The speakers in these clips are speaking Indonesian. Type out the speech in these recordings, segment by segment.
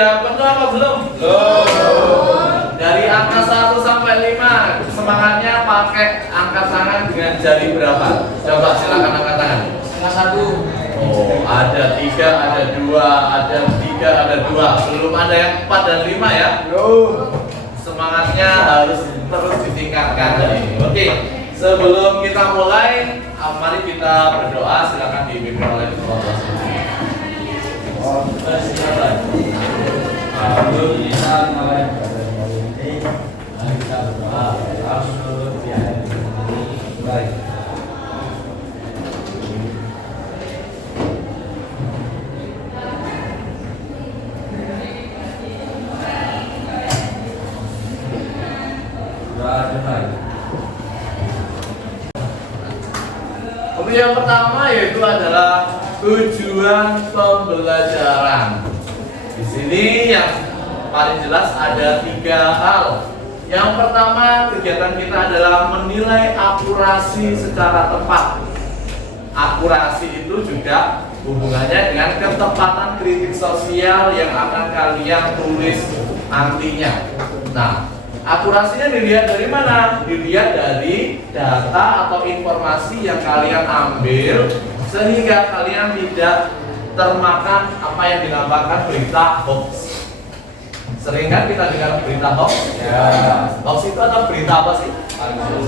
sudah penuh apa belum? Belum. Dari angka 1 sampai 5, semangatnya pakai angkat tangan dengan jari berapa? Coba silakan angkat tangan. Angka 1. Oh, ada 3, ada 2, ada 3, ada 2. Belum ada yang 4 dan 5 ya? Belum. Semangatnya harus terus ditingkatkan hari ini. Oke, sebelum kita mulai, mari kita berdoa. Silakan dipimpin oleh Allah. Untuk yang pertama yaitu adalah tujuan pembelajaran. Di sini yang paling jelas ada 3 hal. Yang pertama, kegiatan kita adalah menilai akurasi secara tepat. Akurasi itu juga hubungannya dengan ketepatan kritik sosial yang akan kalian tulis nantinya. Nah, akurasinya dilihat dari mana? Dilihat dari data atau informasi yang kalian ambil, sehingga kalian tidak termakan apa yang dinamakan berita hoax. Sering kan kita dengar berita hoax? Ya. Hoax itu atau berita apa sih?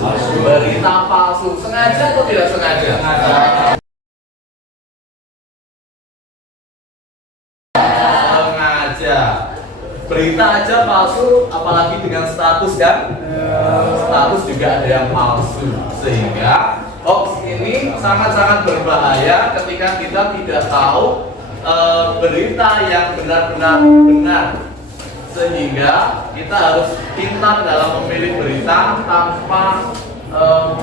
Palsu. Berita palsu. Sengaja atau tidak sengaja? Sengaja. Berita aja palsu, apalagi dengan status kan? Status juga ada yang palsu. Sehingga hoax ini sangat-sangat berbahaya ketika kita tidak tahu berita yang benar-benar benar. Sehingga kita harus pintar dalam memilih berita tanpa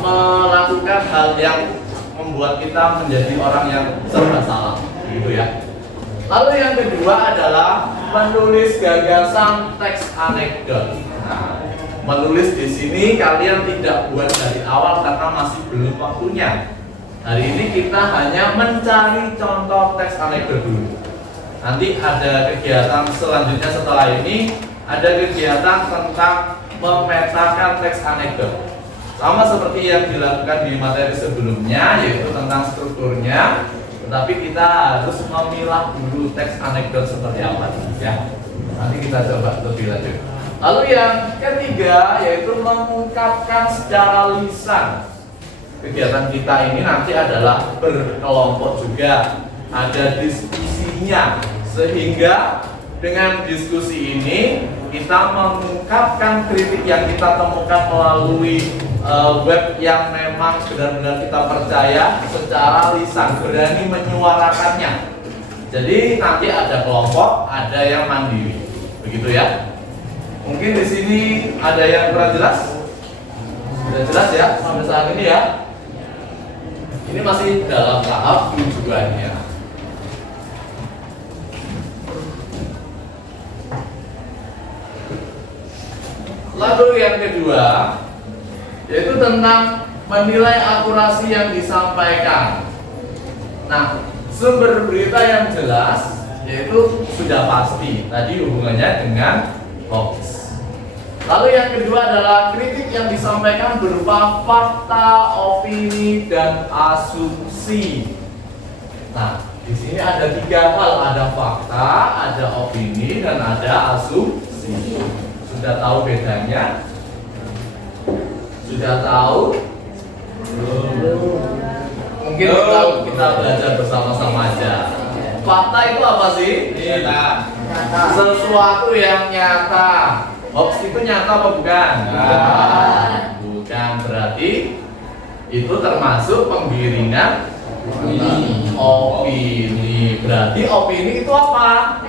melakukan hal yang membuat kita menjadi orang yang serba salah, gitu ya. Lalu yang kedua adalah menulis gagasan teks anekdot. Nah, menulis di sini kalian tidak buat dari awal karena masih belum waktunya. Hari ini kita hanya mencari contoh teks anekdot dulu. Nanti ada kegiatan selanjutnya setelah ini, ada kegiatan tentang memetakan teks anekdot. Sama seperti yang dilakukan di materi sebelumnya, yaitu tentang strukturnya. Tetapi kita harus memilah dulu teks anekdot seperti apa, ya. Nanti kita coba lebih lanjut. Lalu yang ketiga yaitu mengungkapkan secara lisan. Kegiatan kita ini nanti adalah berkelompok juga, ada diskusinya, sehingga dengan diskusi ini kita mengungkapkan kritik yang kita temukan melalui web yang memang benar-benar kita percaya secara lisan, berani menyuarakannya. Jadi nanti ada kelompok, ada yang mandiri, begitu ya. Mungkin di sini ada yang kurang jelas? Sudah jelas ya sampai saat ini ya. Ini masih dalam tahap tujuannya. Lalu yang kedua yaitu tentang menilai akurasi yang disampaikan. Nah, sumber berita yang jelas yaitu sudah pasti tadi hubungannya dengan hoax. Lalu yang kedua adalah kritik yang disampaikan berupa fakta, opini, dan asumsi. Nah, di sini ada 3 hal, ada fakta, ada opini, dan ada asumsi. Sudah tahu bedanya? Sudah tahu? Belum. Mungkin kita belajar bersama-sama aja. Fakta itu apa sih? Nyata. Sesuatu yang nyata. Hoax itu nyata apa bukan? Bukan, berarti itu termasuk penggiringan opini. Berarti opini itu apa?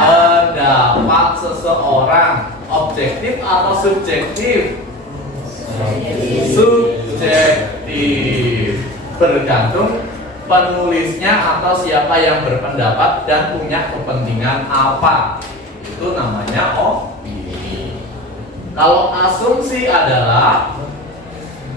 Pendapat seseorang, objektif atau subjektif? Subjektif. Bergantung penulisnya atau siapa yang berpendapat dan punya kepentingan apa. Itu namanya opini. Kalau asumsi adalah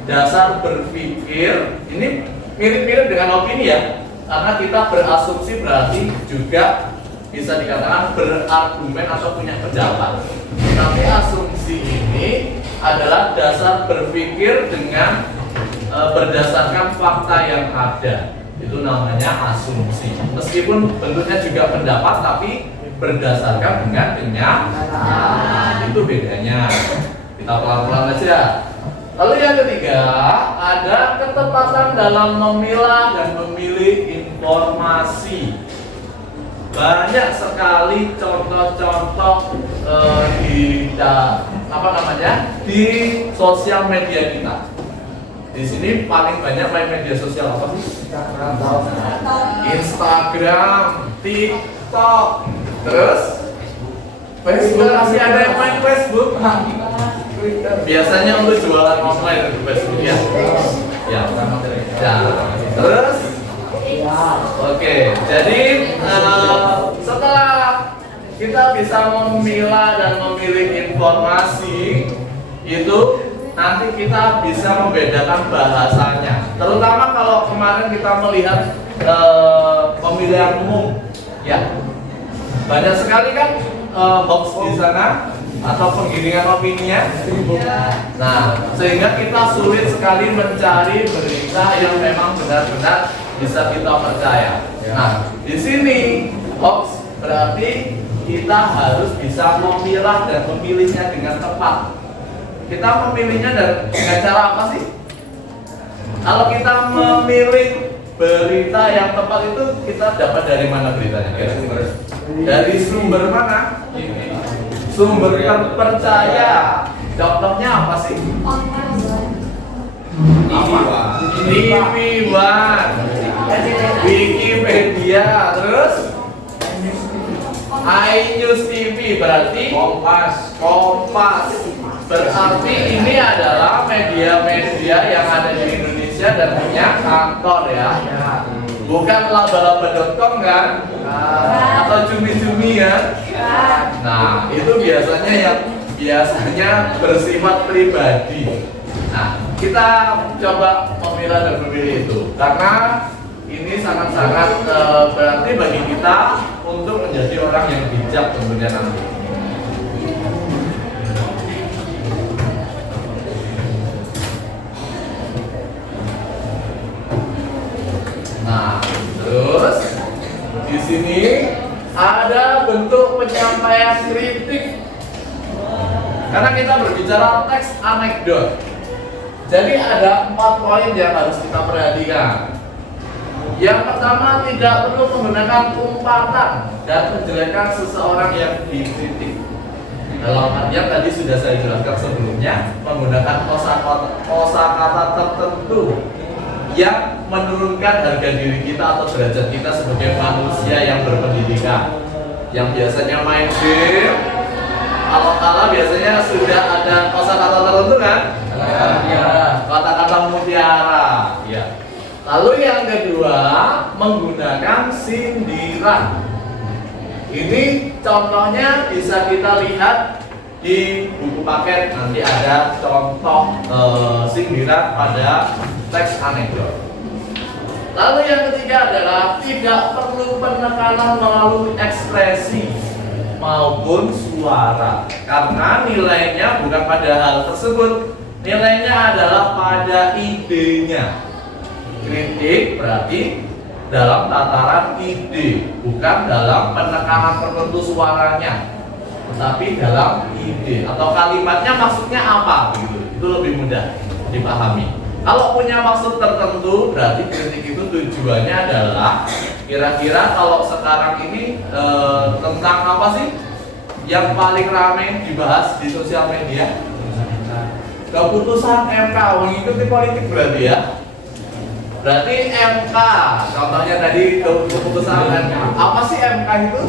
dasar berpikir, ini mirip-mirip dengan opini ya, karena kita berasumsi berarti juga bisa dikatakan berargumen atau punya pendapat. Tapi asumsi ini adalah dasar berpikir dengan berdasarkan fakta yang ada. Itu namanya asumsi. Meskipun bentuknya juga pendapat, tapi berdasarkan dengan kenyataan. Itu bedanya. Kita pelan-pelan aja. Lalu yang ketiga, ada ketepatan dalam memilah dan memilih informasi. Banyak sekali contoh-contoh di sosial media kita. Di sini paling banyak main media sosial apa sih? Instagram, TikTok, terus Facebook. Masih ada yang main Facebook? Biasanya untuk jualan online di Facebook ya. Ya. Terus, oke. Jadi setelah kita bisa memilah dan memilih informasi, itu nanti kita bisa membedakan bahasanya. Terutama kalau kemarin kita melihat pemilihan umum, ya. Banyak sekali kan hoax di sana atau penggiringan opininya. Nah, sehingga kita sulit sekali mencari berita yang memang benar-benar bisa kita percaya. Nah, di sini hoax berarti kita harus bisa memilah dan memilihnya dengan tepat. Kita memilihnya dengan cara apa sih? Kalau kita memilih berita yang tepat itu kita dapat dari mana beritanya? Dari sumber mana? Sumber terpercaya. Contohnya apa sih? TV One, Wikipedia, terus iNews TV, berarti Kompas. Berarti ini adalah media-media yang ada di Indonesia dan punya kantor ya. Bukan laba-laba.com kan? Atau cumi-cumi ya? Nah, itu biasanya bersifat pribadi. Nah, kita coba memilah dan memilih itu karena ini sangat-sangat berarti bagi kita untuk menjadi orang yang bijak kemudian nanti. Nah, terus di sini ada bentuk penyampaian kritik. Karena kita berbicara teks anekdot. Jadi ada 4 poin yang harus kita perhatikan. Yang pertama, tidak perlu menggunakan umpatan dan menjelekan seseorang yang dikritik. Dalam artian tadi sudah saya jelaskan sebelumnya, menggunakan kosakata tertentu yang menurunkan harga diri kita atau derajat kita sebagai manusia yang berpendidikan. Yang biasanya main game, kalau biasanya sudah ada kosakata tertentu kan? Ya, kata-kata mutiara. Ya. Lalu yang kedua, menggunakan sindiran. Ini contohnya bisa kita lihat di buku paket, nanti ada contoh sindiran pada teks anekdot. Lalu yang ketiga adalah tidak perlu penekanan melalui ekspresi maupun suara, karena nilainya bukan pada hal tersebut, nilainya adalah pada idenya. Kritik berarti dalam tataran ide, bukan dalam penekanan tertentu suaranya, tetapi dalam ide atau kalimatnya maksudnya apa gitu. Itu lebih mudah dipahami. Kalau punya maksud tertentu, berarti kritik itu tujuannya adalah kira-kira kalau sekarang ini tentang apa sih yang paling ramai dibahas di sosial media? Keputusan MK, mengikuti politik berarti ya. Berarti MK, contohnya tadi keputusan MK. Apa sih MK itu?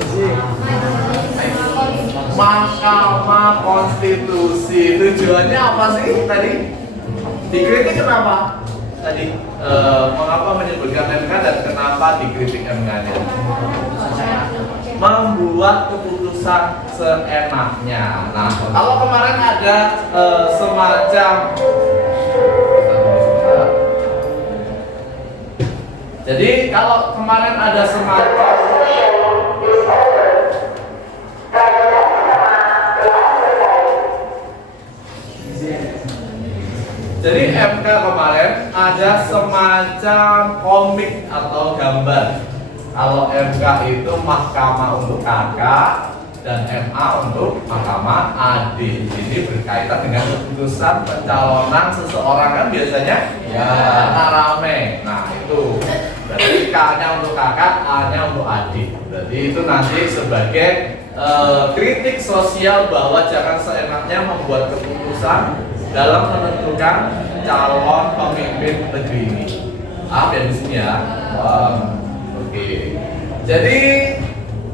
Mahkamah Konstitusi. Tujuannya apa sih tadi? Dikritik kenapa? Tadi mengapa menyebutkan MK dan kenapa dikritik MK-nya? Membuat keputusan seenaknya. Nah, kalau kemarin ada semacam jadi kalau kemarin ada semacam kemarin ada semacam komik atau gambar. Kalau MK itu mahkamah untuk kakak dan MA untuk mahkamah adik. Ini berkaitan dengan keputusan pencalonan seseorang kan biasanya ya rame. Nah itu berarti K-nya untuk kakak, A-nya untuk adik. Berarti itu nanti sebagai kritik sosial bahwa jangan seenaknya membuat keputusan dalam menentukan calon pemimpin negeri ini. Ya di sini ya. Oke. Jadi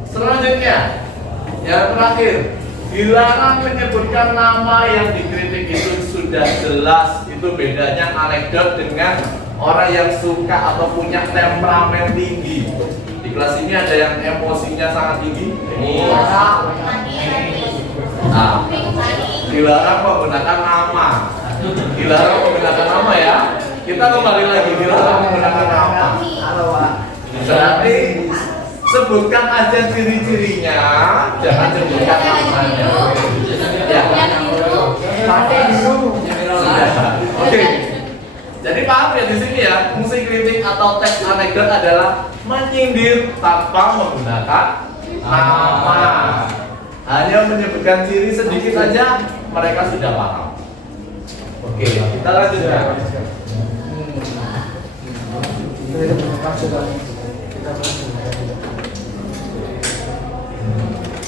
selanjutnya yang terakhir, dilarang menyebutkan nama yang dikritik itu sudah jelas. Itu bedanya anekdot dengan orang yang suka atau punya temperamen tinggi. Di kelas ini ada yang emosinya sangat tinggi. Nah, dilarang menggunakan nama. Dilarang menggunakan nama ya. Kita kembali lagi dilarang menggunakan nama. Berarti sebutkan aja ciri-cirinya, jangan sebutkan namanya. Ya. Oke. Jadi paham ya di sini ya, fungsi kritik atau teks anekdot adalah menyindir tanpa menggunakan nama. Hanya menyebutkan ciri sedikit saja, mereka sudah paham. Oke, kita lanjutkan.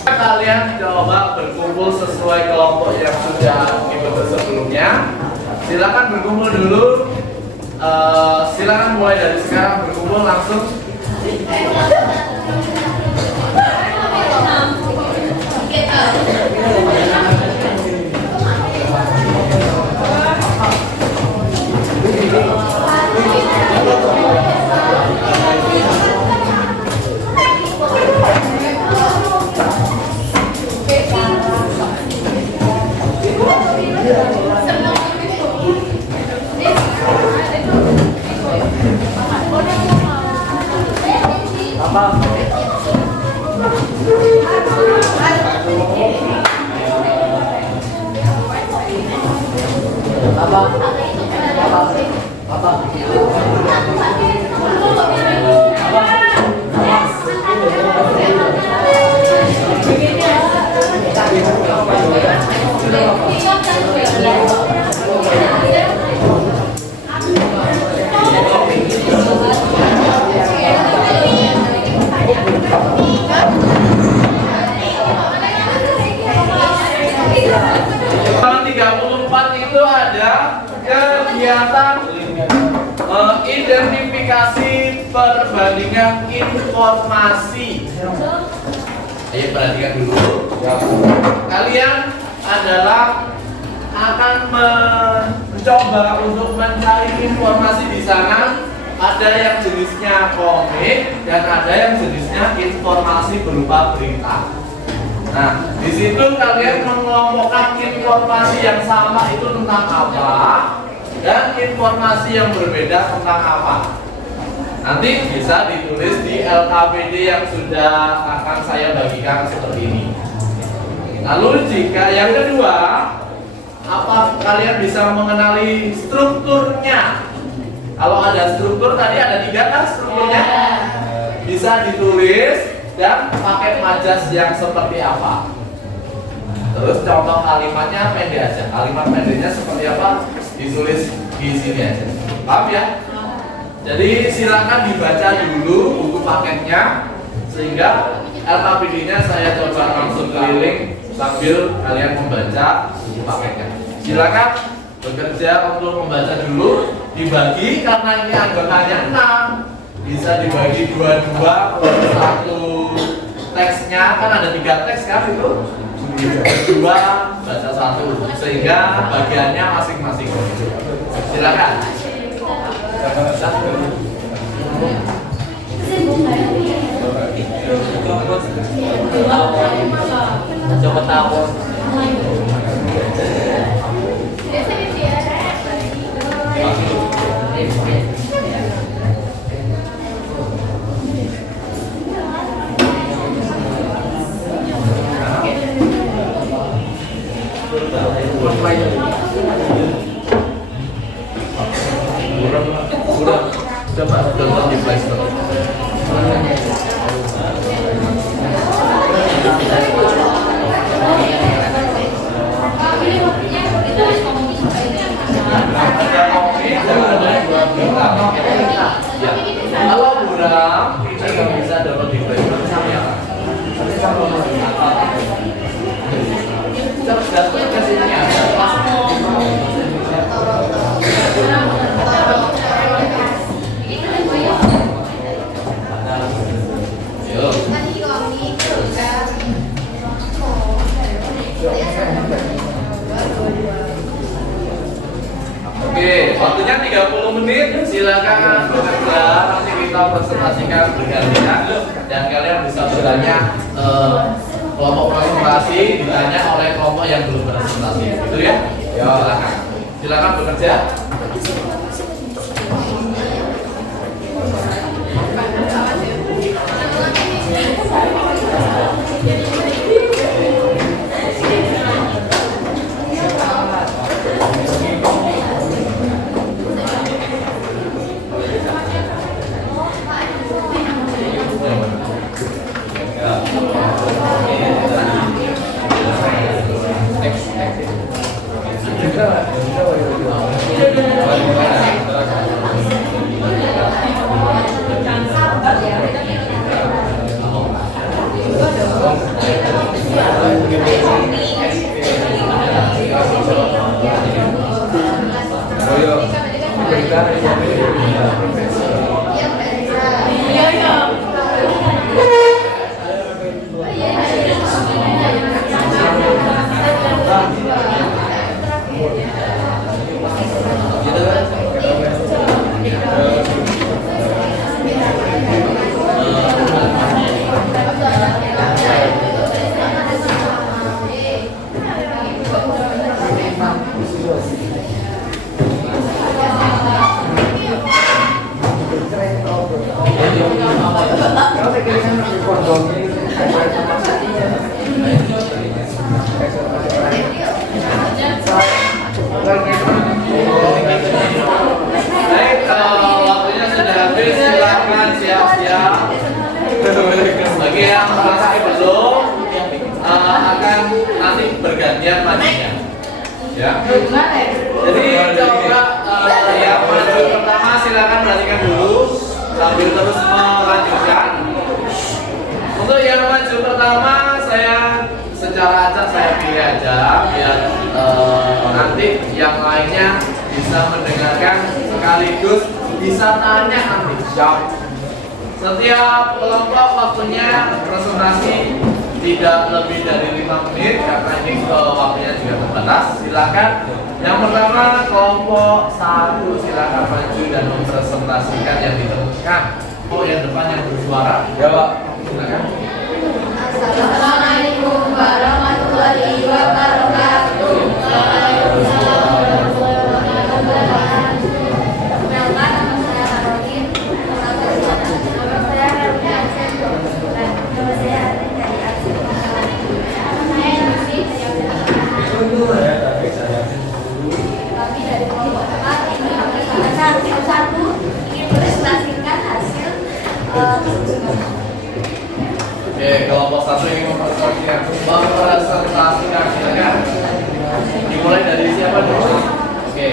Kalian coba berkumpul sesuai kelompok yang sudah dibentuk sebelumnya. Silakan berkumpul dulu. Silakan mulai dari sekarang berkumpul langsung. Tahun 34 itu ada kegiatan identifikasi perbandingan informasi. Ayo perhatikan dulu. Kalian adalah akan mencoba untuk mencari informasi di sana. Ada yang jenisnya komik dan ada yang jenisnya informasi berupa berita. Nah, di situ kalian mengelompokkan informasi yang sama itu tentang apa dan informasi yang berbeda tentang apa. Nanti bisa ditulis di LKPD yang sudah akan saya bagikan seperti ini. Lalu jika yang kedua, apa kalian bisa mengenali strukturnya? Kalau ada struktur tadi ada 3 kan strukturnya? Bisa ditulis dan pakai majas yang seperti apa. Terus contoh kalimatnya pendek aja. Kalimat pendeknya seperti apa? Ditulis di sini aja. Paham ya? Jadi silakan dibaca dulu buku paketnya sehingga LKPD-nya saya coba langsung keliling sambil kalian membaca buku paketnya. Silakan bekerja untuk membaca dulu, dibagi karena ini anggotanya 6. Bisa dibagi 2-2 per satu teksnya, kan ada 3 teks kan itu. 2 baca 1 sehingga bagiannya masing-masing. Silakan. Coba tahu. Kalau buram kita nggak bisa dapat di playground ya. Cerdas kesininya. Oke, waktunya 30 menit. Silakan bekerja. Nanti kita presentasikan bergantian dan kalian bisa bertanya kelompok presentasi ditanya oleh kelompok yang belum presentasi. Gitu ya? Ya, silakan. Silakan bekerja. Waktunya sudah habis, silakan siap-siap. Bagi yang masih belum, akan nanti bergantian majunya. Ya. Jadi coba yang maju pertama silakan perhatikan dulu sambil terus melanjutkan. Untuk yang maju pertama saya secara acak saya pilih aja biar nanti yang lainnya bisa mendengarkan sekaligus bisa tanya nanti. Setiap kelompok waktunya presentasi tidak lebih dari 5 menit karena ini waktunya juga terbatas. Silakan. Yang pertama kelompok 1 silakan maju dan mempresentasikan yang ditemukan. Oh yang depan yang bersuara. Ya Pak. Silakan. Assalamualaikum warahmatullahi wabarakatuh. Waalaikumsalam warahmatullahi wabarakatuh. Perkenalkan, nama saya Harokin. Nama saya Harokin Aksen. Nama saya Arin dari Aksen. Saya Nasi kami dari kelompok 4 ini satu ingin presentasikan hasil Oke, kelompok 1 ingin mempresentasikan silakan. Dimulai dari siapa dulu? Oke.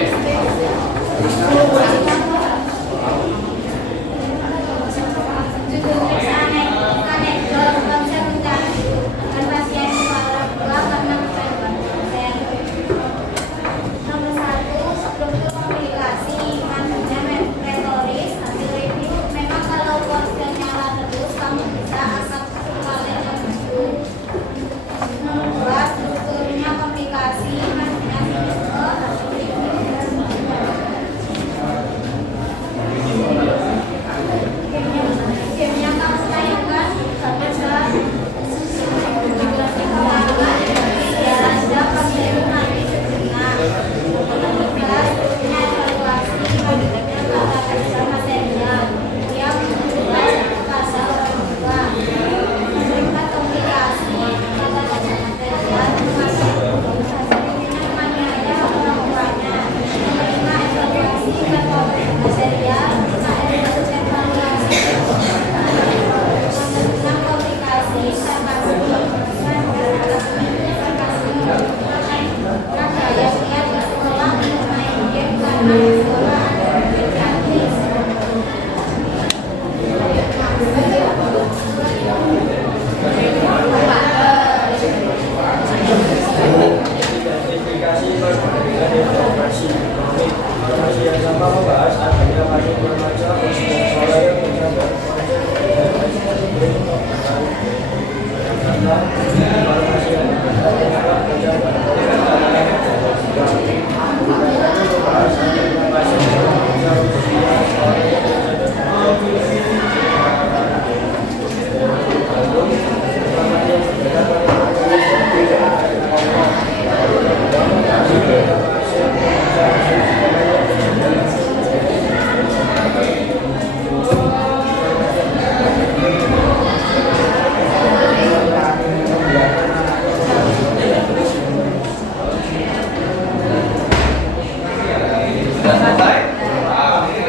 Sudah selesai?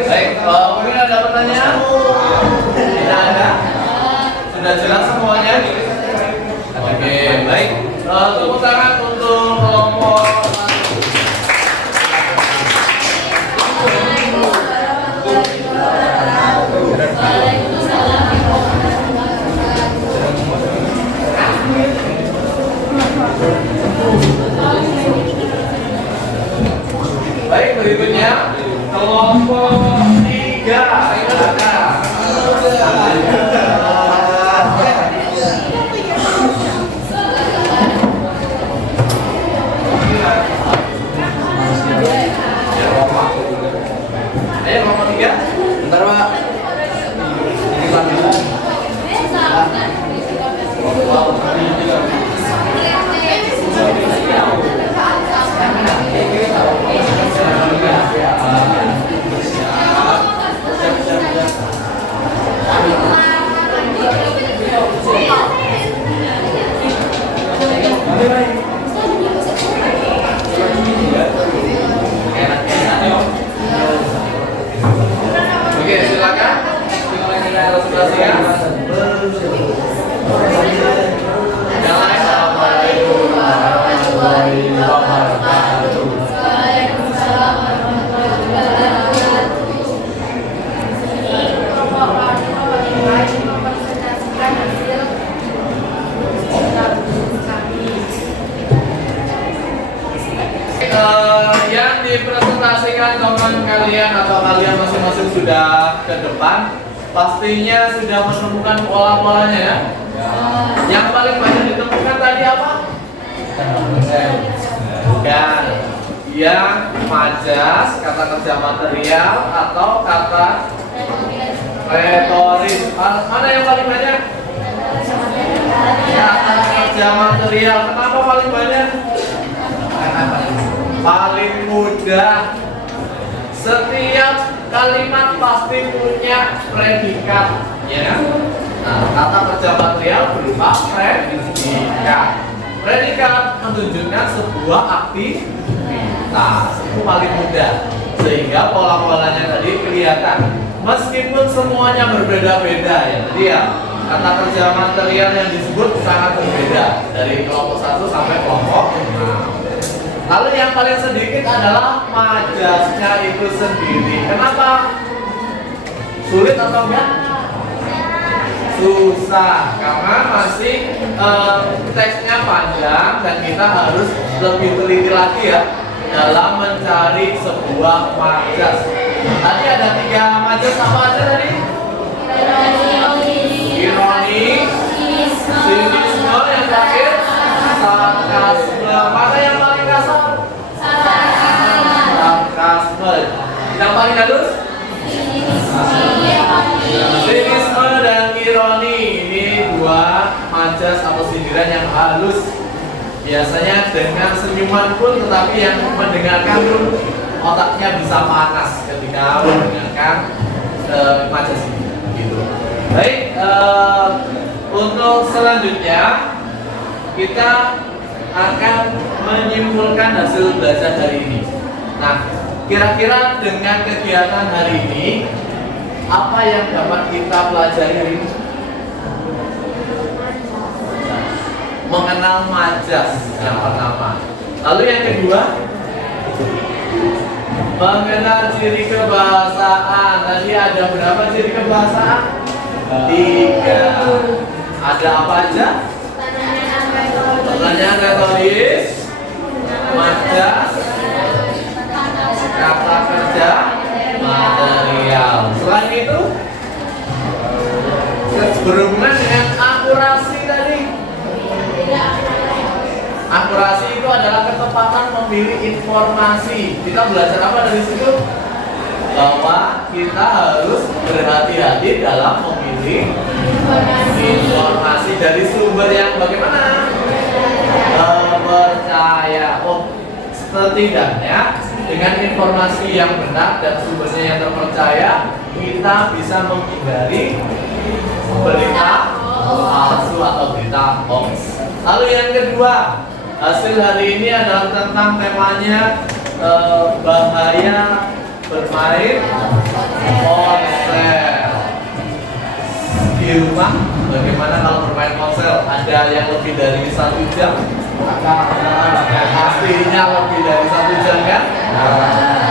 Baik, mungkin ada pertanyaan? Tidak ada? Sudah jelas semuanya? Oke, baik. Tepuk tangan untuk kelompok 1. Baik, berikutnya kelompok 3. Ayo kelompok 3. Bentar, Pak. Ini sambilan. Oke, silakan. Silakan. Yang lain, assalamualaikum warahmatullahi wabarakatuh. Waalaikumsalam warahmatullahi wabarakatuh. Kelompok kami mempresentasikan hasil kami. Yang dipresentasikan teman kalian atau kalian masing-masing sudah ke depan, pastinya sudah menemukan pola-polanya ya. Yang paling banyak ditemukan tadi apa? Bukan. Yang majas, kata kerja material atau kata retoris. Mana yang paling banyak? Kata kerja material. Kenapa paling banyak? Paling mudah. Setiap kalimat pasti punya predikat, ya. Nah, kata kerja material berupa predikat. Predikat menunjukkan sebuah aktivitas. Itu paling mudah. Sehingga pola-polanya tadi kelihatan. Meskipun semuanya berbeda-beda ya. Jadi ya, kata kerja material yang disebut sangat berbeda dari kelompok 1 sampai kelompok 6. Lalu yang paling sedikit adalah majasnya itu sendiri. Kenapa? Sulit atau enggak? Susah, karena masih teksnya panjang dan kita harus lebih teliti lagi ya dalam mencari sebuah majas. Tadi ada 3 majas, apa aja tadi? Ironi, sinisme, yang terakhir sarkasme. Mana yang paling kasar? Sarkasme. Yang paling halus? Sinisme dan ironi. Ini 2 majas atau sindiran yang halus. Biasanya dengan senyuman pun, tetapi yang mendengarkan pun otaknya bisa panas ketika mendengarkan majas ini. Gitu. Baik, untuk selanjutnya kita akan menyimpulkan hasil belajar hari ini. Nah, kira-kira dengan kegiatan hari ini, apa yang dapat kita pelajari hari ini? Mengenal majas yang pertama. Lalu yang kedua, mengenal ciri kebahasaan. Tadi ada berapa ciri kebahasaan? 3. Ada apa aja? Pertanyaan retoris, majas, kata kerja material. Selain itu, berhubungan dengan akurasi tadi. Akurasi itu adalah ketepatan memilih informasi. Kita belajar apa dari situ? Bahwa kita harus berhati-hati dalam memilih informasi dari sumber yang bagaimana? Terpercaya. Oh, setidaknya dengan informasi yang benar dan sumbernya yang terpercaya, kita bisa menghindari berita palsu atau berita hoax. Lalu yang kedua, hasil hari ini adalah tentang temanya bahaya bermain ponsel di rumah. Bagaimana kalau bermain ponsel? Ada yang lebih dari 1 jam? Pastinya lebih dari 1 jam kan?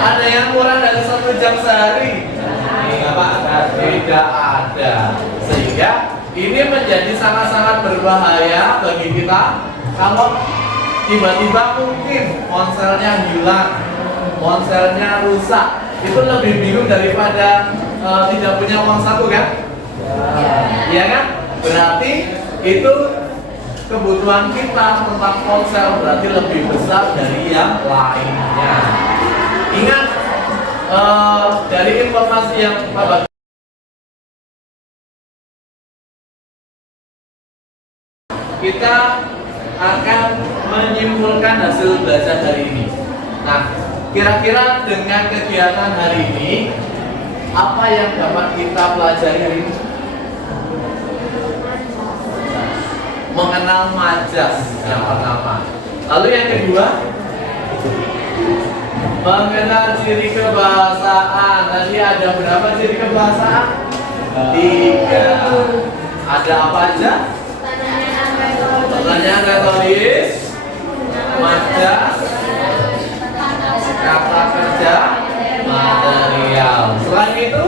Ada yang kurang dari 1 jam sehari? Tidak ada. Sehingga ini menjadi sangat-sangat berbahaya bagi kita kalau tiba-tiba mungkin ponselnya hilang, ponselnya rusak. Itu lebih bingung daripada tidak punya uang saku kan? Iya kan? Berarti itu kebutuhan kita tentang ponsel berarti lebih besar dari yang lainnya. Ingat, dari informasi yang Bapak kita akan menyimpulkan hasil belajar hari ini. Nah, kira-kira dengan kegiatan hari ini apa yang dapat kita pelajari hari ini? Mengenal majas yang pertama. Lalu yang kedua, mengenal ciri kebahasaan. Tadi ada berapa ciri kebahasaan? 3. Ada apa aja? Pertanyaan retoris, majas, kata kerja, material. Selain itu,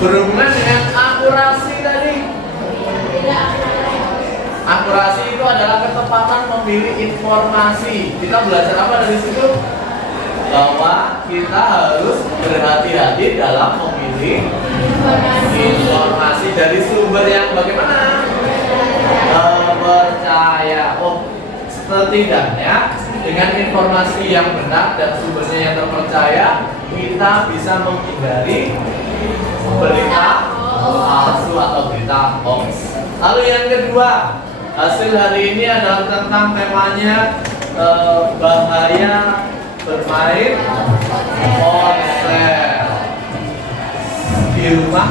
berhubungan dengan akurasi tadi. Akurasi itu adalah ketepatan memilih informasi. Kita belajar apa dari situ? Bahwa kita harus berhati-hati dalam memilih informasi dari sumber yang bagaimana? Terpercaya. Oh, setidaknya dengan informasi yang benar dan sumbernya yang terpercaya, kita bisa menghindari berita palsu atau berita hoax. Lalu yang kedua, hasil hari ini adalah tentang temanya bahaya bermain ponsel di rumah.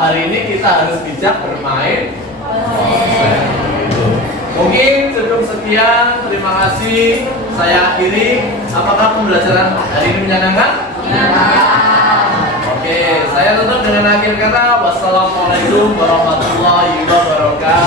Hari ini kita harus bijak bermain ponsel. Gitu. Mungkin cukup sekian. Terima kasih. Saya akhiri. Apakah pembelajaran hari ini menyenangkan? Oke, saya tutup dengan akhir kata. Wassalamualaikum warahmatullahi wabarakatuh.